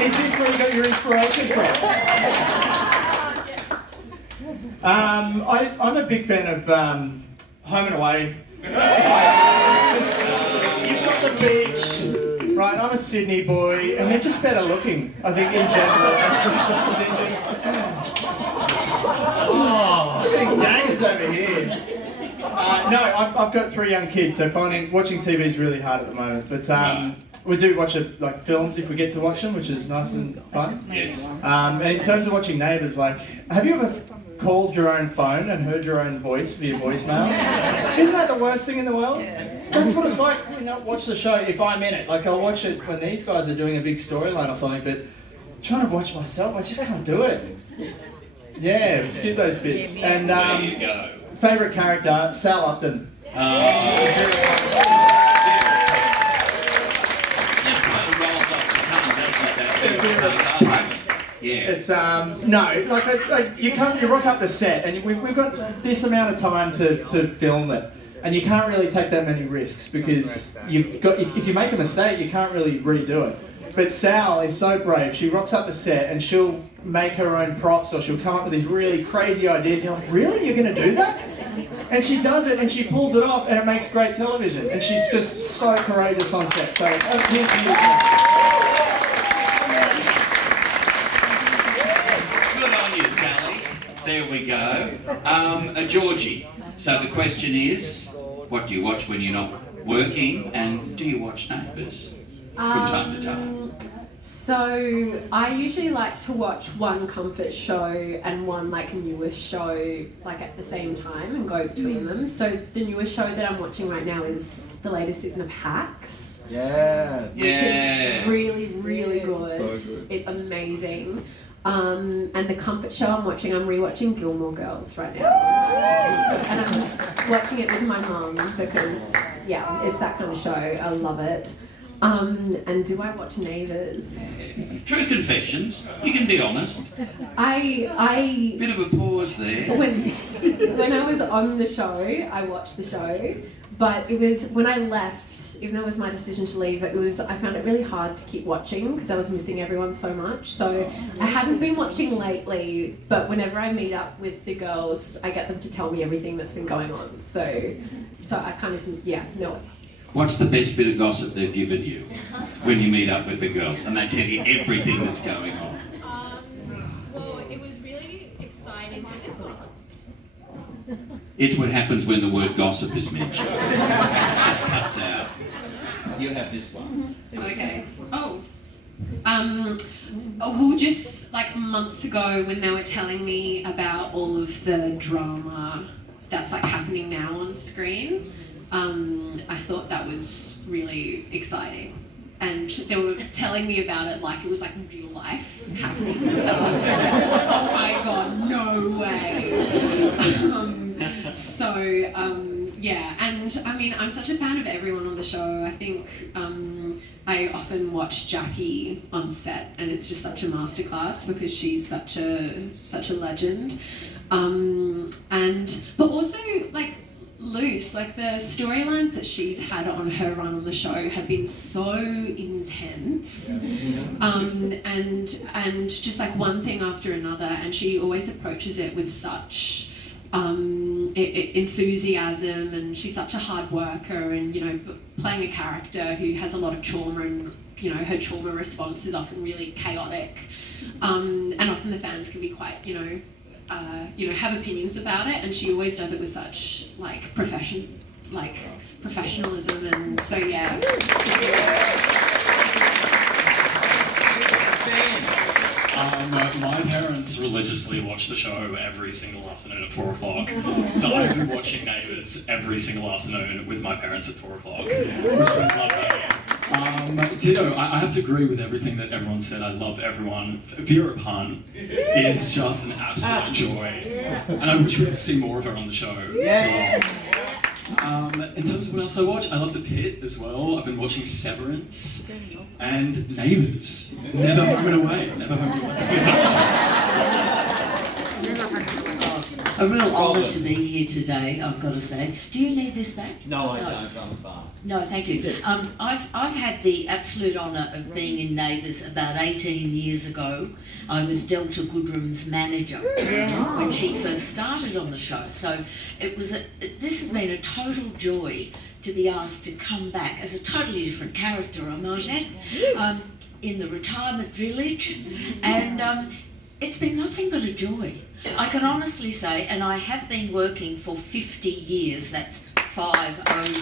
Is this where you got your inspiration from? I'm a big fan of Home and Away. You've got the beach, right? I'm a Sydney boy, and they're just better looking, I think, in general. They're just... Oh, big daggers over here. No, I've got 3 young kids, so watching TV is really hard at the moment. But we do watch it, like films if we get to watch them, which is nice and fun. Yes. And in terms of watching Neighbours, like, have you ever called your own phone and heard your own voice via voicemail? Isn't that the worst thing in the world? That's what it's like when I watch the show if I'm in it. Like, I'll watch it when these guys are doing a big storyline or something, but trying to watch myself, I just can't do it. Yeah, skip those bits. And there you go. Favourite character, Sal Upton. Yeah. It's no, like you rock up the set, and we've got this amount of time to film it, and you can't really take that many risks because if you make a mistake, you can't really redo it. But Sal is so brave. She rocks up the set and she'll make her own props, or she'll come up with these really crazy ideas. And you're like, really? You're going to do that? And she does it, and she pulls it off, and it makes great television. And she's just so courageous on set. So here's to you. Good on you, Sally. There we go. Georgie. So the question is, what do you watch when you're not working, and do you watch Neighbours from time to time? So I usually like to watch one comfort show and one like newest show like at the same time and go between them. So the newest show that I'm watching right now is the latest season of Hacks. Yeah. Which is really, really good. So good. It's amazing. And the comfort show I'm rewatching Gilmore Girls right now. And I'm watching it with my mum because, yeah, it's that kind of show. I love it. And do I watch Neighbours? True confessions. You can be honest. I Bit of a pause there. when I was on the show, I watched the show, but it was when I left, even though it was my decision to leave, I found it really hard to keep watching because I was missing everyone so much. So I haven't been watching lately, but whenever I meet up with the girls, I get them to tell me everything that's been going on. So I kind of know it. What's the best bit of gossip they've given you when you meet up with the girls and they tell you everything that's going on? Well, it was really exciting. It's what happens when the word gossip is mentioned. It just cuts out. You have this one. Okay. Well, just like months ago when they were telling me about all of the drama that's like happening now on screen, I thought that was really exciting. And they were telling me about it like it was like real life happening. So I was just like, oh my God, no way. Yeah, and I mean, I'm such a fan of everyone on the show. I think I often watch Jackie on set, and it's just such a masterclass because she's such a legend. But also like Luce, like the storylines that she's had on her run on the show have been so intense, and just like one thing after another, and she always approaches it with such enthusiasm, and she's such a hard worker, and playing a character who has a lot of trauma, and her trauma response is often really chaotic, and often the fans can be quite have opinions about it, and she always does it with such professionalism, and so yeah. My parents religiously watch the show every single afternoon at 4 o'clock. So I've been watching Neighbours every single afternoon with my parents at 4 o'clock. Ditto, I have to agree with everything that everyone said. I love everyone. Vera Pun is just an absolute joy. And I wish we could see more of her on the show. Yeah. In terms of what else I watch, I love The Pit as well. I've been watching Severance and Neighbours. Never Home and Away. a real honour to be here today, I've got to say. Do you need this back? No, I don't. I'm fine. No, thank you. I've had the absolute honour of being in Neighbours about 18 years ago. I was Delta Goodrum's manager when she first started on the show. So this has been a total joy to be asked to come back as a totally different character, I might add, in the retirement village. And it's been nothing but a joy. I can honestly say, and I have been working for 50 years, that's 50 years.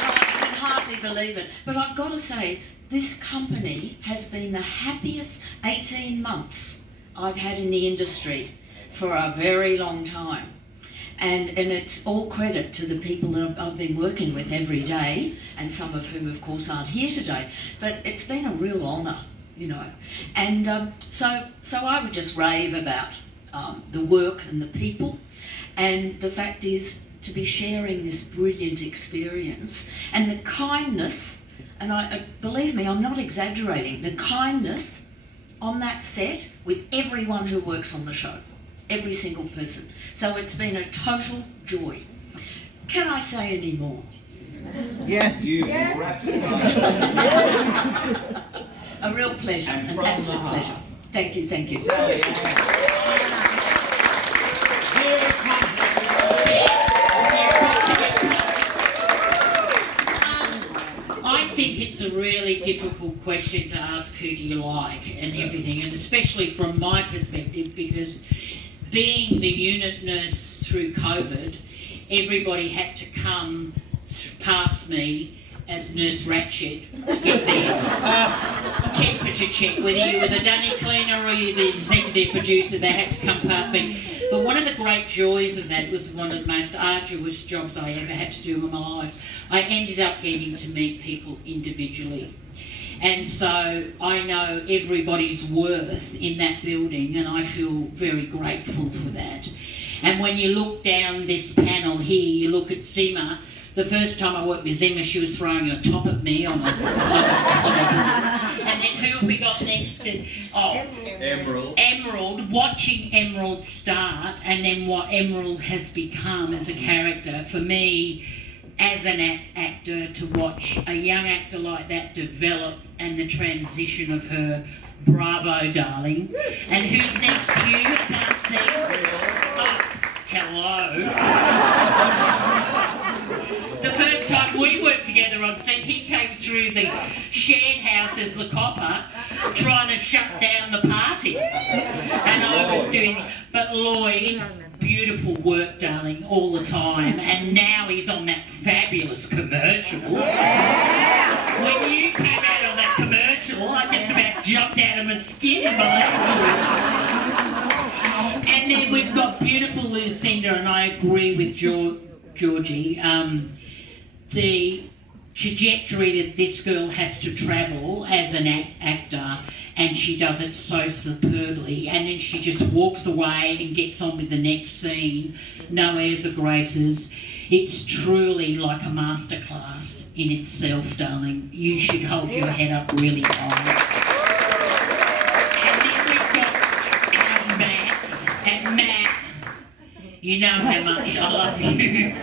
I can hardly believe it. But I've got to say, this company has been the happiest 18 months I've had in the industry for a very long time. And it's all credit to the people that I've been working with every day, and some of whom, of course, aren't here today. But it's been a real honour, you know. And so I would just rave about the work and the people. And the fact is, to be sharing this brilliant experience and the kindness, and believe me, I'm not exaggerating, the kindness on that set with everyone who works on the show. Every single person. So it's been a total joy. Can I say any more? Yes, you. Yes. A real pleasure, an absolute pleasure. Thank you, thank you. I think it's a really difficult question to ask who do you like and everything, and especially from my perspective, because being the unit nurse through COVID, everybody had to come past me as Nurse Ratchet to get their temperature check. Whether you were the dunny cleaner or you were the executive producer, they had to come past me. But one of the great joys of that, was one of the most arduous jobs I ever had to do in my life. I ended up getting to meet people individually. And so I know everybody's worth in that building, and I feel very grateful for that. And when you look down this panel here, you look at Zimmer. The first time I worked with Zimmer, she was throwing a top at me on a and then who have we got next to? Oh, Emerald. Emerald, watching Emerald start, and then what Emerald has become as a character, for me, as an actor, to watch a young actor like that develop, and the transition of her. Bravo, darling. And who's next to you? I can't see. Oh, hello. The first time we worked together on set, he came through the shared house as the copper, trying to shut down the party. And I was doing, but Lloyd, beautiful work, darling, all the time. And now he's on that fabulous commercial. When you came out on that commercial, I just about jumped out of my skin in my legs. And then we've got beautiful Lucinda, and I agree with Georgie. The trajectory that this girl has to travel as an actor, and she does it so superbly, and then she just walks away and gets on with the next scene, no airs or graces. It's truly like a masterclass in itself, darling. You should hold your head up really high. And then we've got Matt, and Matt, you know how much I love you.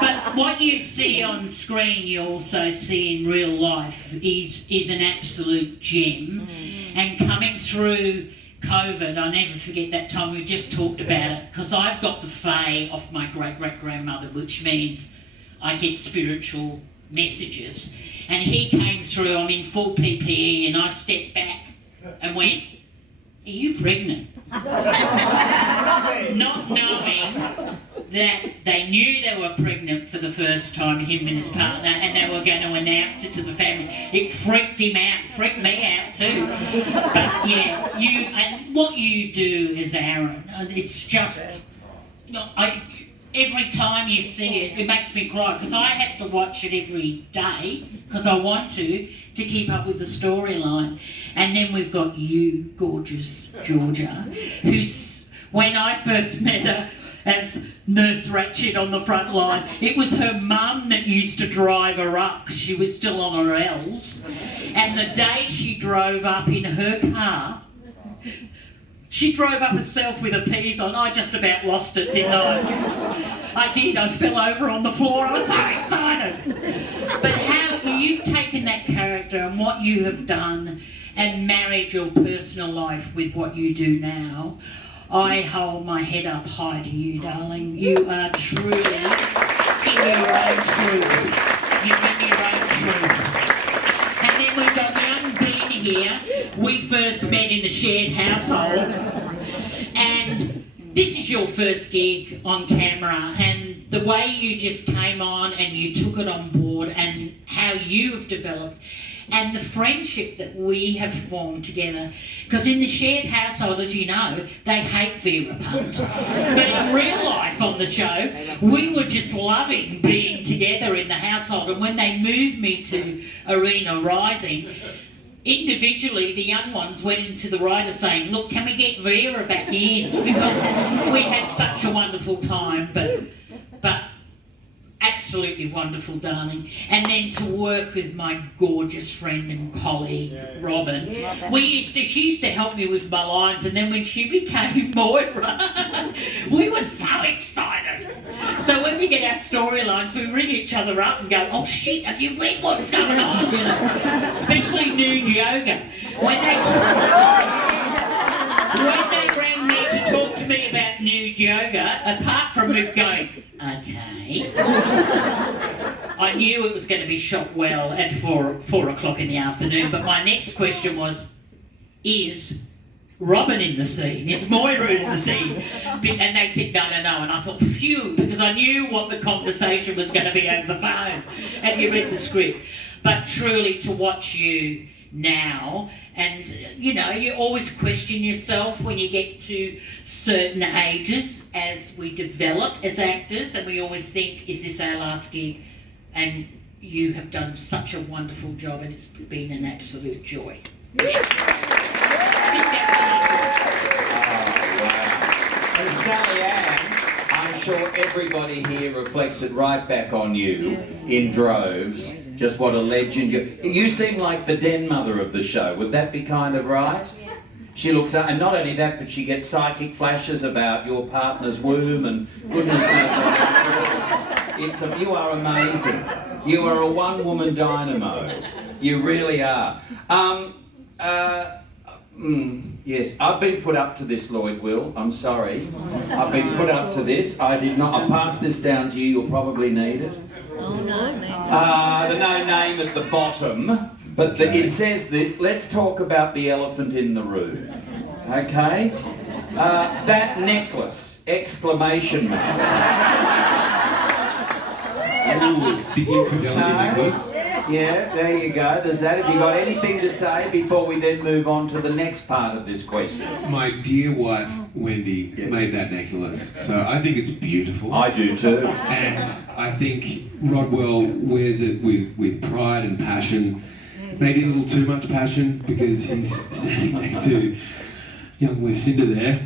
But what you see on screen, you also see in real life, is an absolute gem. And coming through COVID, I'll never forget that time, we just talked about it, because I've got the fae off my great-great-grandmother, which means I get spiritual messages. And he came through, I'm in full PPE, and I stepped back and went, "Are you pregnant?" Not knowing that they knew they were pregnant for the first time, him and his partner, and they were going to announce it to the family. It freaked him out, freaked me out too. But yeah, and what you do as Aaron, it's just, every time you see it, it makes me cry, because I have to watch it every day, because I want to keep up with the storyline. And then we've got you, gorgeous Georgia, who's, when I first met her, as Nurse Ratchet on the front line. It was her mum that used to drive her up because she was still on her L's. And the day she drove up in her car, she drove up herself with her P's on. I just about lost it, didn't I? I did. I fell over on the floor. I was so excited. But how you've taken that character and what you have done and married your personal life with what you do now, I hold my head up high to you, darling. You are truly in your own truth. You're in your own truth. And then we've got young Beanie here. We first met in the shared household. And this is your first gig on camera, and the way you just came on and you took it on board and how you have developed and the friendship that we have formed together. Because in the shared household, as you know, they hate Vera Punt. But in real life on the show, we were just loving being together in the household. And when they moved me to Arena Rising, individually, the young ones went into the writer saying, look, can we get Vera back in? Because we had such a wonderful time, but absolutely wonderful, darling. And then to work with my gorgeous friend and colleague, Robin. She used to help me with my lines, and then when she became Moira, we were so excited. So when we get our storylines, we ring each other up and go, oh shit, have you read what's going on? You know, especially nude yoga. When they rang me to talk to me about nude yoga, apart from it going, okay, I knew it was going to be shot well at 4 o'clock in the afternoon, but my next question was, is Robin in the scene? Is Moira in the scene? And they said, no, and I thought, phew, because I knew what the conversation was going to be over the phone. Have you read the script? But truly, to watch you now, and you know, you always question yourself when you get to certain ages as we develop as actors, and we always think, is this our last gig? And you have done such a wonderful job, and it's been an absolute joy. And Sally Ann, I'm sure everybody here reflects it right back on you in droves. Just what a legend you seem like the den mother of the show. Would that be kind of right? Yeah. She looks, and not only that, but she gets psychic flashes about your partner's womb and goodness knows what. You are amazing. You are a one-woman dynamo. You really are. Yes, I've been put up to this, Lloyd Will. I'm sorry. I've been put up to this. I did not. I'll pass this down to you. You'll probably need it. The no name at the bottom, but it says this. Let's talk about the elephant in the room. Okay? That necklace! Exclamation mark. Ooh, the infidelity necklace. Yeah, there you go. Does that? Have you got anything to say before we then move on to the next part of this question? My dear wife, Wendy, made that necklace, so I think it's beautiful. I do too. And I think Rodwell wears it with pride and passion. Maybe a little too much passion, because he's standing next to young Lucinda there.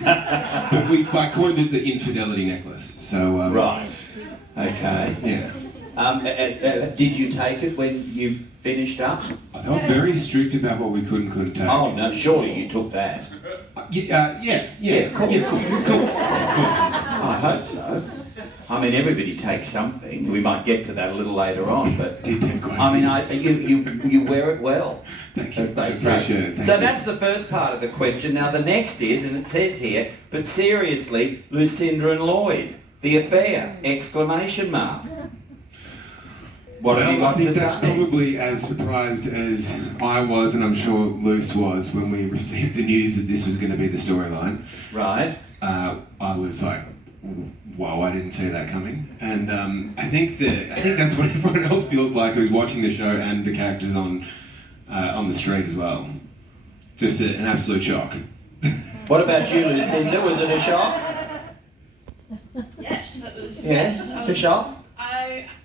But I coined it the infidelity necklace. So right. Okay. Yeah. Did you take it when you finished up? They were very strict about what we could and couldn't take. Oh no! Surely you took that. Yeah, of course. I hope so. I mean, everybody takes something. We might get to that a little later on, but Did take quite I mean, you wear it well, Thank you. as they I say. appreciate it. Thank So you. that's the first part of the question. Now the next is, and it says here, but seriously, Lucinda and Lloyd, the affair! Exclamation mark. What have you Well, I got think to that's say? probably as surprised as I was, and I'm sure Luce was, when we received the news that this was going to be the storyline. Right. I was like, wow, I didn't see that coming. And I think that's what everyone else feels like who's watching the show and the characters on the street as well. Just an absolute shock. What about you, Lucinda? Was it a shock? Yes, that was. Yes, I a was, shock.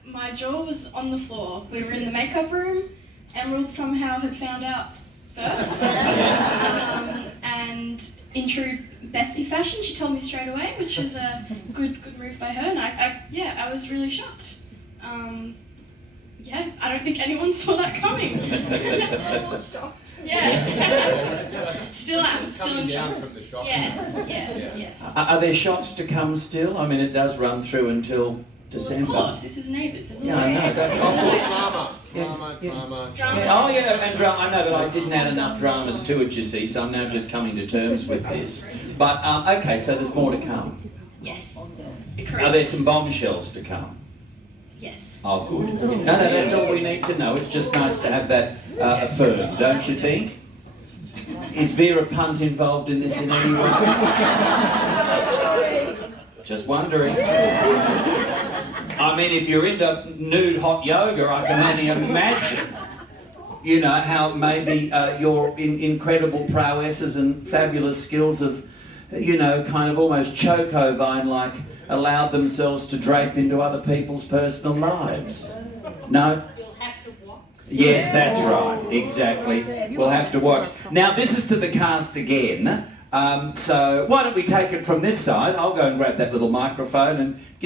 My jaw was on the floor. We were in the makeup room. Emerald somehow had found out first, and in true bestie fashion, she told me straight away, which was a good move by her, and I was really shocked. Yeah, I don't think anyone saw that coming. Yeah. Still am. Still in shock. From the shock. Yes. Are there shocks to come still? I mean, it does run through until December. Of course, this is Neighbours. There's Yeah, I know. That's Drama. Oh yeah, and drama. I know, but I didn't add enough dramas to it, you see, so I'm now just coming to terms with this. But, okay, so there's more to come. Yes. Are Correct. there some bombshells to come? Yes. Oh, good. No, that's all we need to know. It's just nice to have that affirmed, don't you think? Is Vera Punt involved in this in any way? Just wondering. I mean, if you're into nude hot yoga, I can only imagine, you know, how maybe your incredible prowesses and fabulous skills of, you know, kind of almost Choco-Vine-like allowed themselves to drape into other people's personal lives. No? Yes, that's right, exactly. We'll have to watch. Now, this is to the cast again. So why don't we take it from this side? I'll go and grab that little microphone and give